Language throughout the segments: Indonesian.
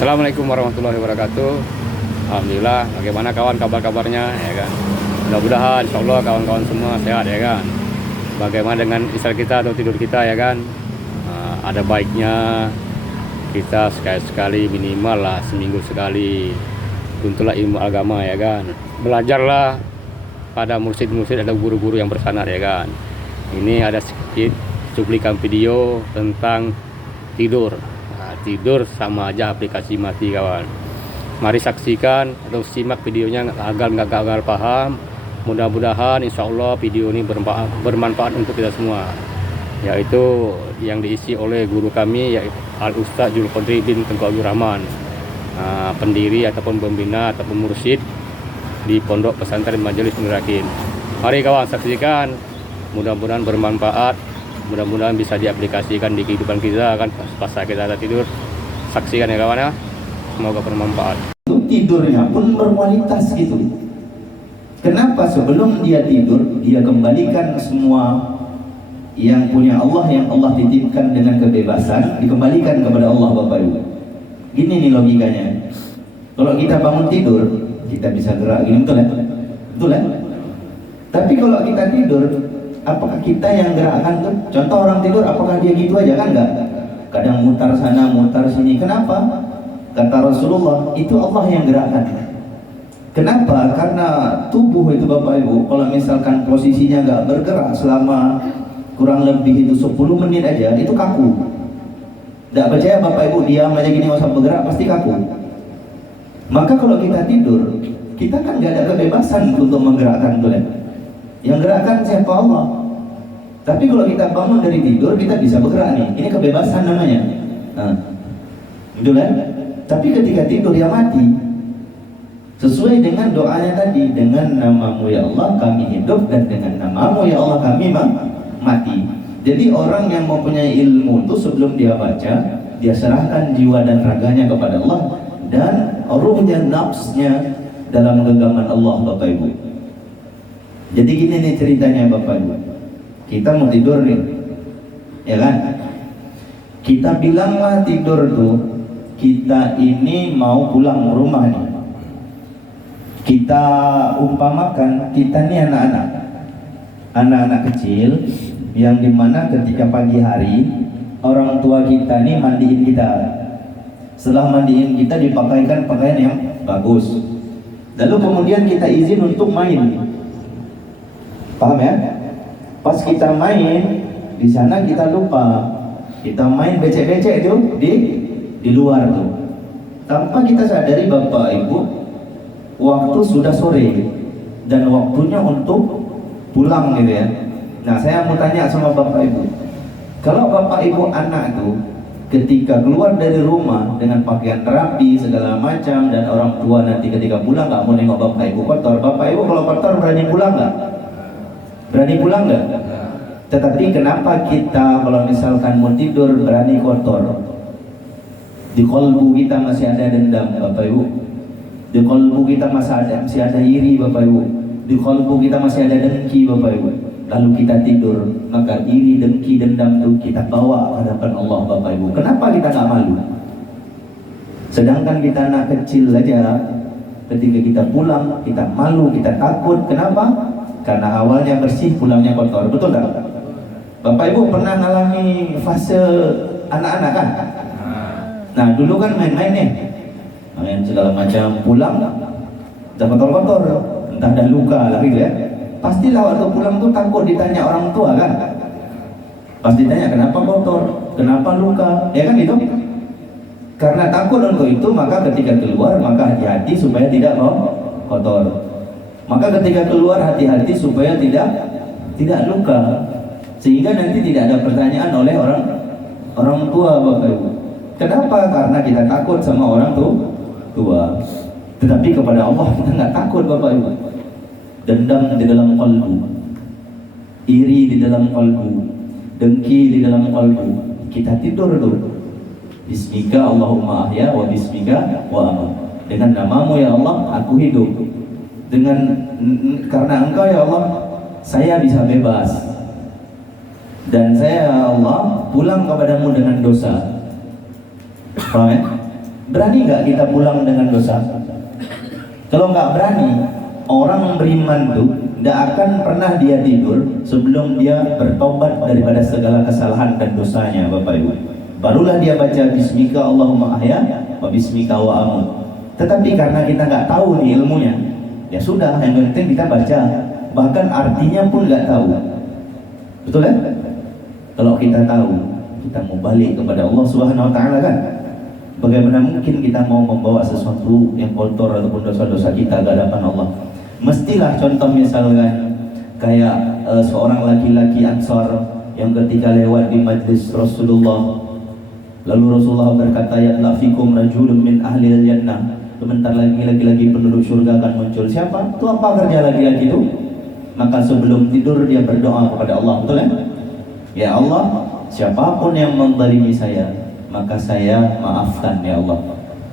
Assalamualaikum warahmatullahi wabarakatuh. Alhamdulillah, bagaimana kawan kabar-kabarnya ya kan? Mudah-mudahan insyaallah kawan-kawan semua sehat ya kan. Bagaimana dengan istirahat kita atau tidur kita ya kan? Ada baiknya kita sekali-sekali minimal lah seminggu sekali tuntulah ilmu agama ya kan. Belajarlah pada mursyid-mursyid atau guru-guru yang bersanad ya kan. Ini ada sedikit cuplikan video tentang tidur. Tidur sama aja aplikasi mati kawan. Mari saksikan atau simak videonya agar nggak gagal paham. Mudah-mudahan insya Allah video ini bermanfaat untuk kita semua, yaitu yang diisi oleh guru kami yaitu Al-Ustaz Zulqadri bin Tengku Abdul Rahman, pendiri ataupun pembina ataupun mursyid di Pondok Pesantren Majelis Nur Yakin. Mari kawan saksikan, mudah-mudahan bermanfaat. Mudah-mudahan bisa diaplikasikan di kehidupan kita kan pas kita ada tidur. Saksikan ya kawan ya. Semoga bermanfaat. Tidurnya pun berkualitas gitu. Kenapa sebelum dia tidur dia kembalikan semua yang punya Allah, yang Allah titipkan dengan kebebasan dikembalikan kepada Allah Bapak Ibu. Gini nih logikanya. Kalau kita bangun tidur kita bisa gerak gini, betul ya? Betul ya? Tapi kalau kita tidur, apakah kita yang gerakkan tuh? Contoh orang tidur, apakah dia gitu aja? Kan enggak. Kadang mutar sana, mutar sini. Kenapa? Kata Rasulullah, itu Allah yang gerakkan. Kenapa? Karena tubuh itu Bapak Ibu, kalau misalkan posisinya enggak bergerak selama kurang lebih itu 10 menit aja, itu kaku. Enggak percaya Bapak Ibu, diam aja gini, nggak usah bergerak, pasti kaku. Maka kalau kita tidur, kita kan enggak ada kebebasan untuk menggerakkan tuh ya. Yang gerakkan siapa? Allah. Tapi kalau kita bangun dari tidur kita bisa bergerak nih. Ini kebebasan namanya. Betul kan? Tapi ketika tidur ya mati. Sesuai dengan doanya tadi, dengan namamu ya Allah kami hidup dan dengan namamu ya Allah kami mati. Jadi orang yang mempunyai ilmu itu sebelum dia baca, dia serahkan jiwa dan raganya kepada Allah dan ruhnya, nafsnya dalam genggaman Allah Bapak Ibu. Jadi gini nih ceritanya Bapak Ibu. Kita mau tidur nih, ya kan? Kita bilanglah tidur tuh, kita ini mau pulang rumah nih. Kita umpamakan kita nih anak-anak kecil yang dimana ketika pagi hari orang tua kita nih mandiin kita. Setelah mandiin kita dipakaikan pakaian yang bagus. Lalu kemudian kita izin untuk main. Paham ya? Pas kita main di sana kita lupa, kita main becek-becek itu di luar tuh. Tanpa kita sadari Bapak Ibu, waktu sudah sore dan waktunya untuk pulang gitu ya. Nah saya mau tanya sama Bapak Ibu, kalau Bapak Ibu anak tuh ketika keluar dari rumah dengan pakaian rapi segala macam dan orang tua nanti ketika pulang nggak mau nengok Bapak Ibu kotor, Bapak Ibu kalau kotor berani pulang nggak? Berani pulang nggak? Tetapi kenapa kita kalau misalkan mau tidur berani kotor? Di kolbu kita masih ada dendam Bapak Ibu. Di kolbu kita masih ada iri Bapak Ibu. Di kolbu kita masih ada dengki Bapak Ibu. Lalu kita tidur, maka iri, dengki, dendam itu kita bawa ke hadapan Allah Bapak Ibu. Kenapa kita nggak malu? Sedangkan kita anak kecil aja, ketika kita pulang kita malu, kita takut. Kenapa? Karena awalnya bersih, pulangnya kotor. Betul tak? Bapak Ibu pernah ngalami fase anak-anak kan? Nah dulu kan main-main nih, main segala macam, pulang udah kotor-kotor, entah ada luka lagi ya. Pastilah waktu pulang tuh takut ditanya orang tua kan? Pasti tanya kenapa kotor, kenapa luka, ya kan itu? Karena takut untuk itu, maka ketika keluar maka hati-hati supaya tidak mau kotor. Maka ketika keluar hati-hati supaya tidak luka, sehingga nanti tidak ada pertanyaan oleh orang tua Bapak Ibu. Kenapa? Karena kita takut sama orang tua. Tetapi kepada Allah kita nggak takut Bapak Ibu. Dendam di dalam qalbu, iri di dalam qalbu, dengki di dalam qalbu. Kita tidur tuh. Bismika Allahumma ahya wa bismika wa amut. Dengan namamu ya Allah aku hidup. Karena engkau ya Allah saya bisa bebas, dan saya ya Allah pulang kepadamu dengan dosa. Paham ya? Berani nggak kita pulang dengan dosa? Kalau nggak berani, orang beriman tuh tidak akan pernah dia tidur sebelum dia bertobat daripada segala kesalahan dan dosanya, Bapak Ibu. Barulah dia baca Bismika Allahumma ahya wa Bismika wa amut. Tetapi karena kita nggak tahu nih ilmunya, ya sudah, yang penting kita baca, bahkan artinya pun nggak tahu. Betul ya? Kalau kita tahu, kita mau balik kepada Allah Subhanahu Wa Taala kan? Bagaimana mungkin kita mau membawa sesuatu yang kotor ataupun dosa-dosa kita ke hadapan Allah? Mestilah contoh misalkan kayak seorang laki-laki Ansar yang ketika lewat di majlis Rasulullah, lalu Rasulullah berkata, ya lafikum rajulun min ahli jannah. Sebentar lagi laki-laki penduduk surga akan muncul. Siapa? Itu apa kerja laki-laki itu? Maka sebelum tidur dia berdoa kepada Allah, betul ya? Ya Allah, siapapun yang menzalimi saya, maka saya maafkan ya Allah,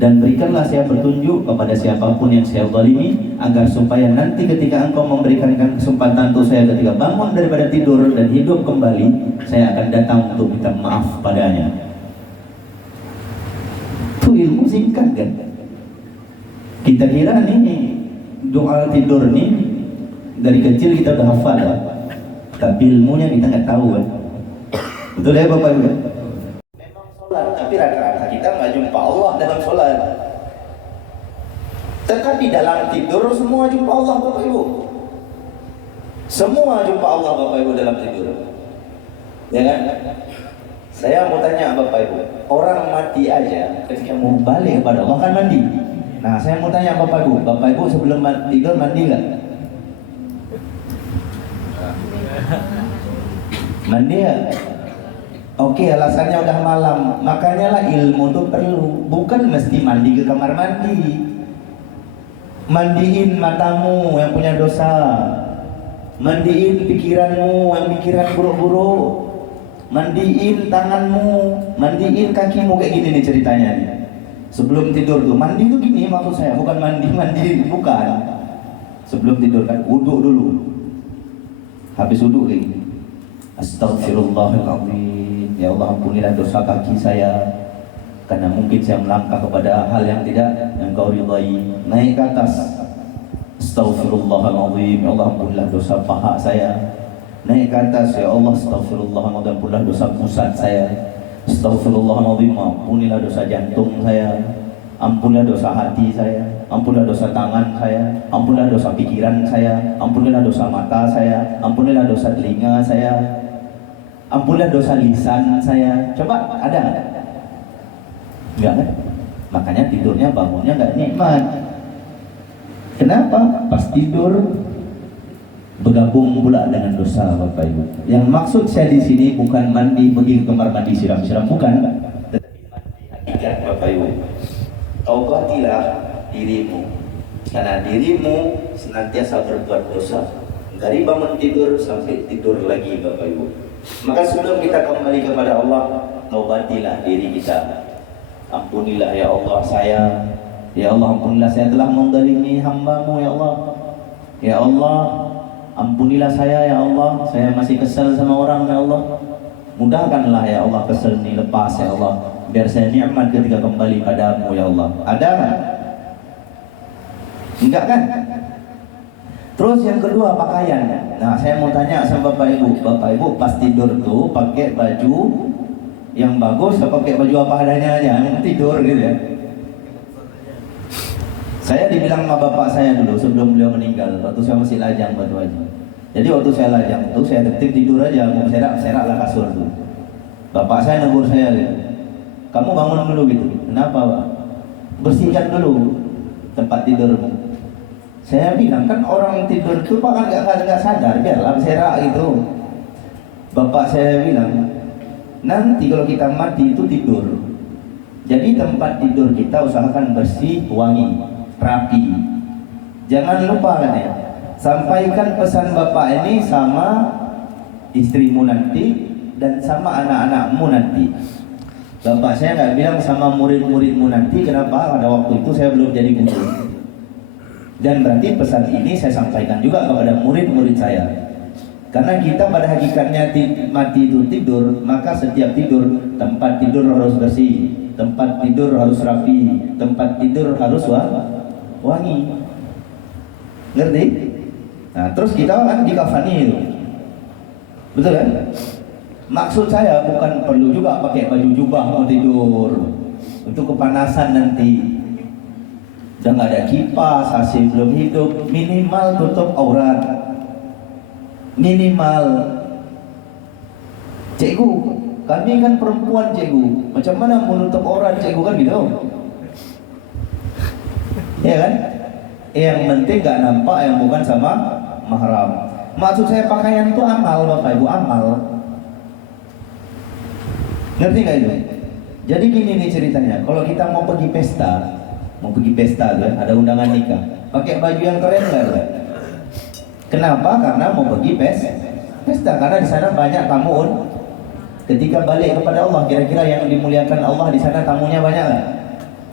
dan berikanlah saya petunjuk kepada siapapun yang saya zalimi, agar supaya nanti ketika engkau memberikan kesempatan untuk saya ketika bangun daripada tidur dan hidup kembali, saya akan datang untuk minta maaf padanya. Itu ilmu singkat kan? Kita kira nih doa tidur nih dari kecil kita udah hafal ya, tapi ilmunya kita nggak tahu kan? Betul ya Bapak Ibu? Tapi rata-rata kita nggak jumpa Allah dalam sholat. Tetapi dalam tidur semua jumpa Allah Bapak Ibu. Semua jumpa Allah Bapak Ibu dalam tidur. Ya kan? Saya mau tanya Bapak Ibu, orang mati aja ketika mau balik kepada Allah kan mandi. Nah saya mau tanya Bapak Ibu sebelum tidur mandi nggak? Mandi ya? Oke, alasannya udah malam. Makanya lah ilmu tuh perlu. Bukan mesti mandi ke kamar mandi. Mandiin matamu yang punya dosa. Mandiin pikiranmu yang pikiran buruk-buruk. Mandiin tanganmu, mandiin kakimu, kayak gini nih ceritanya nih. Sebelum tidur tuh, mandi tuh gini maksud saya, bukan mandi bukan. Sebelum tidur kan wudhu dulu. Habis wudhu kayak gini. Astaghfirullahaladzim. Ya Allah, ampunilah dosa kaki saya, karena mungkin saya melangkah kepada hal yang tidak Engkau ridai. Naik ke atas, astaghfirullahaladzim. Ya Allah, ampunilah dosa paha saya. Naik ke atas, ya Allah, astaghfirullahaladzim, ampunilah dosa pusat saya. Astaghfirullahaladzim, ampunilah dosa jantung saya. Ampunilah dosa hati saya. Ampunilah dosa tangan saya. Ampunilah dosa pikiran saya. Ampunilah dosa mata saya. Ampunilah dosa telinga saya. Ampunilah dosa lisan saya. Coba ada nggak? Nggak kan? Makanya tidurnya bangunnya nggak nikmat. Kenapa? Pas tidur bergabung pula dengan dosa Bapak Ibu. Yang maksud saya di sini bukan mandi pergi ke kamar mandi siram-siram, bukan. Tetapi mandi hakikat Bapak Ibu. Taubatilah dirimu, karena dirimu senantiasa berbuat dosa dari bangun tidur sampai tidur lagi Bapak Ibu. Maka sebelum kita kembali kepada Allah, taubatilah diri kita. Ampunilah ya Allah saya. Ya Allah, ampunilah saya telah menzalimi hamba-Mu ya Allah. Ya Allah, ampunilah saya ya Allah. Saya masih kesal sama orang ya Allah. Mudahkanlah ya Allah kesal ini lepas ya Allah, biar saya nikmat ketika kembali padamu ya Allah. Ada kan? Enggak kan? Terus yang kedua pakaian. Nah saya mau tanya sama Bapak Ibu pas tidur tuh pakai baju yang bagus atau pakai baju apa adanya aja yang tidur gitu ya? Saya dibilang sama bapak saya dulu sebelum beliau meninggal, waktu saya masih lajang batu aja. Jadi waktu saya lajang tuh saya tetap tidur aja, mau serak lah kasur tuh. Bapak saya negur saya gitu, kamu bangun dulu gitu. Kenapa Pak? Bersihkan dulu tempat tidurmu. Saya bilang kan orang tidur tuh bahkan nggak sadar, biarlah serak gitu. Bapak saya bilang, nanti kalau kita mati itu tidur. Jadi tempat tidur kita usahakan bersih, wangi, rapi. Jangan lupa kan ya, sampaikan pesan Bapak ini sama istrimu nanti dan sama anak-anakmu nanti. Bapak saya nggak bilang sama murid-muridmu nanti. Kenapa? Pada waktu itu saya belum jadi guru. Dan berarti pesan ini saya sampaikan juga kepada murid-murid saya. Karena kita pada hakikatnya mati itu tidur, maka setiap tidur tempat tidur harus bersih. tempat tidur harus rapi, tempat tidur harus wangi. Ngerti? Nah, terus kita kan dikafani itu. Betul kan? Maksud saya bukan perlu juga pakai baju jubah mau tidur. Untuk kepanasan nanti. Udah nggak ada kipas, AC belum hidup, minimal tutup aurat. Minimal. Cikgu, kami kan perempuan cikgu, macam mana menutup aurat cikgu kan gitu? Ya kan? Yang penting nggak nampak yang bukan sama mahram. Maksud saya pakaian itu amal, Bapak Ibu, amal. Ngerti nggak itu? Jadi gini nih ceritanya, kalau kita mau pergi pesta tuh, ada undangan nikah, pakai baju yang keren nggak? Kenapa? Karena mau pergi pesta, karena di sana banyak tamu. Ketika balik kepada Allah, kira-kira yang dimuliakan Allah di sana tamunya banyak nggak?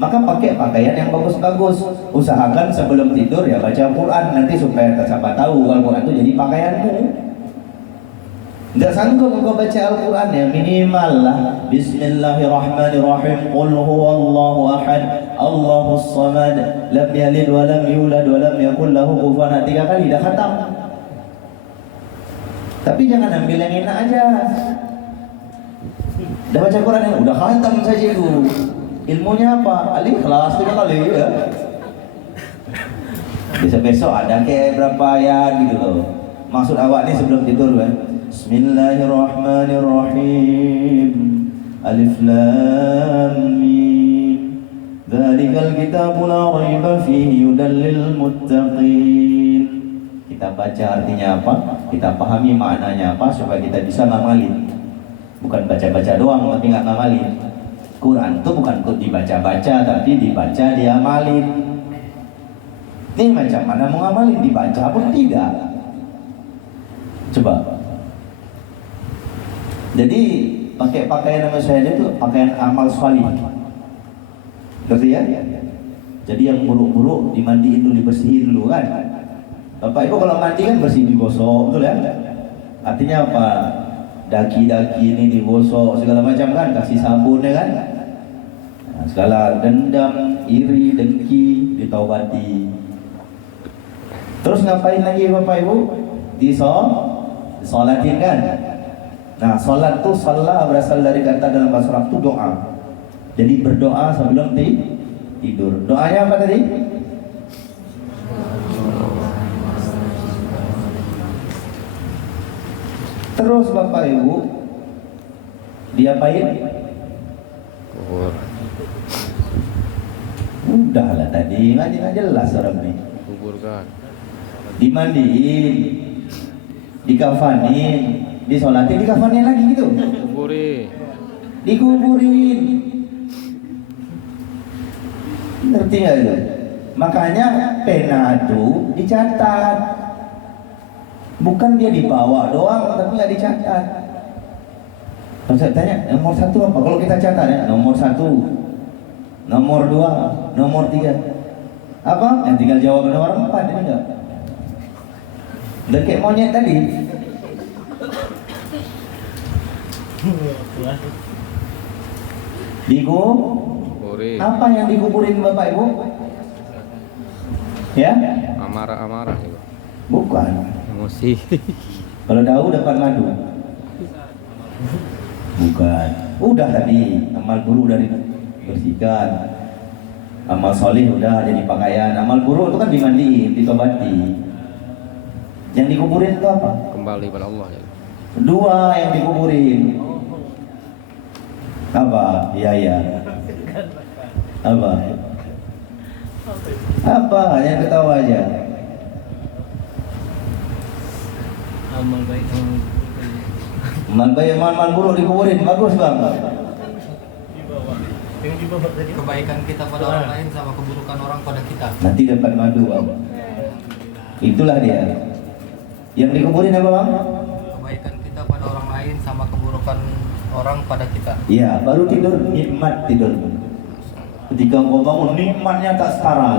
Maka pakai pakaian yang bagus-bagus. Usahakan sebelum tidur ya baca Quran, nanti supaya siapa tahu Al-Quran itu jadi pakaianmu. Nggak sanggup engkau baca Al-Quran ya minimal lah. Bismillahirrahmanirrahim. Qul huwallahu ahad, Allahus samad, lam yalid wa lam yulad wa lam yakul lahu kufuwan ahad. 3 kali dah khatam. Tapi jangan ambil yang enak aja. Dah baca Quran ya, udah khatam saja itu. Ilmunya apa? Al-Ikhlas 3 kali ya. Besok-besok ada kayak berapa ayat gitu loh. Maksud awak nih sebelum tidur kan. Bismillahirrahmanirrahim. Alif Lam Mim. Dzalikal kitabu la raiba fihi hudal lil muttaqin. Kita baca artinya apa? Kita pahami maknanya apa supaya kita bisa ngamalin. Bukan baca-baca doang tapi nggak ngamalin. Quran itu bukan untuk dibaca-baca tapi dibaca diamalin. Ini macam mana mau ngamalin, dibaca pun tidak. Coba. Jadi pakai pakaian nama saya itu pakaian amal salih. Ngerti ya? Jadi yang buruk-buruk dimandiin dulu, dibersihin dulu kan. Bapak Ibu kalau mandi kan bersih, digosok, betul ya? Artinya apa? Daki-daki ini digosok segala macam kan, kasih sabun ya kan? Nah, segala dendam, iri, dengki ditaubati. Terus ngapain lagi Bapak Ibu? Disolatin kan? Nah, solat tuh salah berasal dari kata dalam bahasa Arab itu doa. Jadi berdoa sebelum tidur. Doanya apa tadi? Terus Bapak Ibu diapain? Kubur. Udahlah tadi ngaji nggak jelas orang ini. Kuburkan. Dimandiin, dikafanin, disolatin, dikafanin lagi gitu. Dikuburin. Ngerti nggak itu? Makanya pena itu dicatat. Bukan dia dibawa doang, tapi nggak dicatat. Kalau saya tanya nomor 1 apa? Kalau kita catat ya, nomor 1, nomor 2, nomor 3. Apa? Yang tinggal jawab nomor 4 ini enggak? Udah kayak monyet tadi. Kuburin. Apa yang dikuburin Bapak Ibu? Ya? Amarah itu. Bukan. Emosi. Kalau daun dapat madu. Bukan. Udah tadi amal buruk udah dibersihkan. Amal soleh udah jadi pakaian. Amal buruk itu kan dimandiin, ditobati. Yang dikuburin itu apa? Kembali pada Allah ya. 2 yang dikuburin. Apa? Iya. Apa? Apa? Yang ketawa aja. Amal baik, Amal baik, amal buruk dikuburin. Bagus bang. kebaikan kita pada orang lain sama keburukan orang pada kita. Nanti dapat madu bang. Itulah dia. Yang dikuburin apa bang? Kebaikan kita pada orang lain sama keburukan orang pada kita. Iya, baru tidur nikmat tidur. Ketika engkau bangun nikmatnya tak setara.